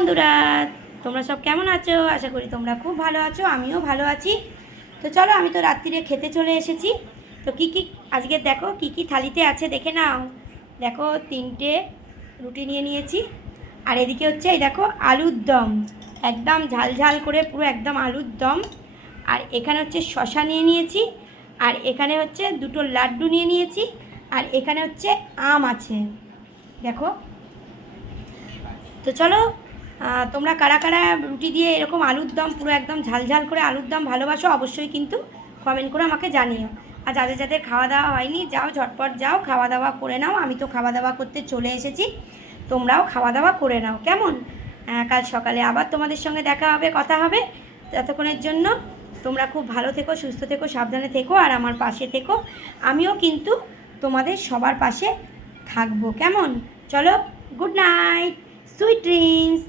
বন্ধুরা, তোমরা সব কেমন আছো? আশা করি তোমরা খুব ভালো আছো, আমিও ভালো আছি। তো চলো, আমি তো রাত্রিরে খেতে চলে এসেছি। তো কী কী আজকে দেখো কী কী থালিতে আছে দেখে নাও। দেখো, 3টে রুটি নিয়ে নিয়েছি। আর এদিকে হচ্ছে এই দেখো আলুর দম, একদম ঝাল ঝাল করে পুরো একদম আলুর দম। আর এখানে হচ্ছে শসা নিয়ে নিয়েছি। আর এখানে হচ্ছে 2টো লাড্ডু নিয়ে নিয়েছি। আর এখানে হচ্ছে আম আছে দেখো। তো চলো, তোমরা কারা কারা রুটি দিয়ে এরকম আলুর দম পুরো একদম ঝাল ঝাল করে আলুর দম ভালোবাসো, অবশ্যই কিন্তু কমেন্ট করে আমাকে জানিও। আর যাদের যাদের খাওয়া দাওয়া হয়নি, যাও ঝটপট যাও খাওয়া দাওয়া করে নাও। আমি তো খাওয়া দাওয়া করতে চলে এসেছি, তোমরাও খাওয়া দাওয়া করে নাও কেমন। কাল সকালে আবার তোমাদের সঙ্গে দেখা হবে, কথা হবে। ততক্ষণের জন্য তোমরা খুব ভালো থেকো, সুস্থ থেকো, সাবধানে থেকো, আর আমার পাশে থেকো। আমিও কিন্তু তোমাদের সবার পাশে থাকবো কেমন। চলো, গুড নাইট, সুইট ড্রিমস।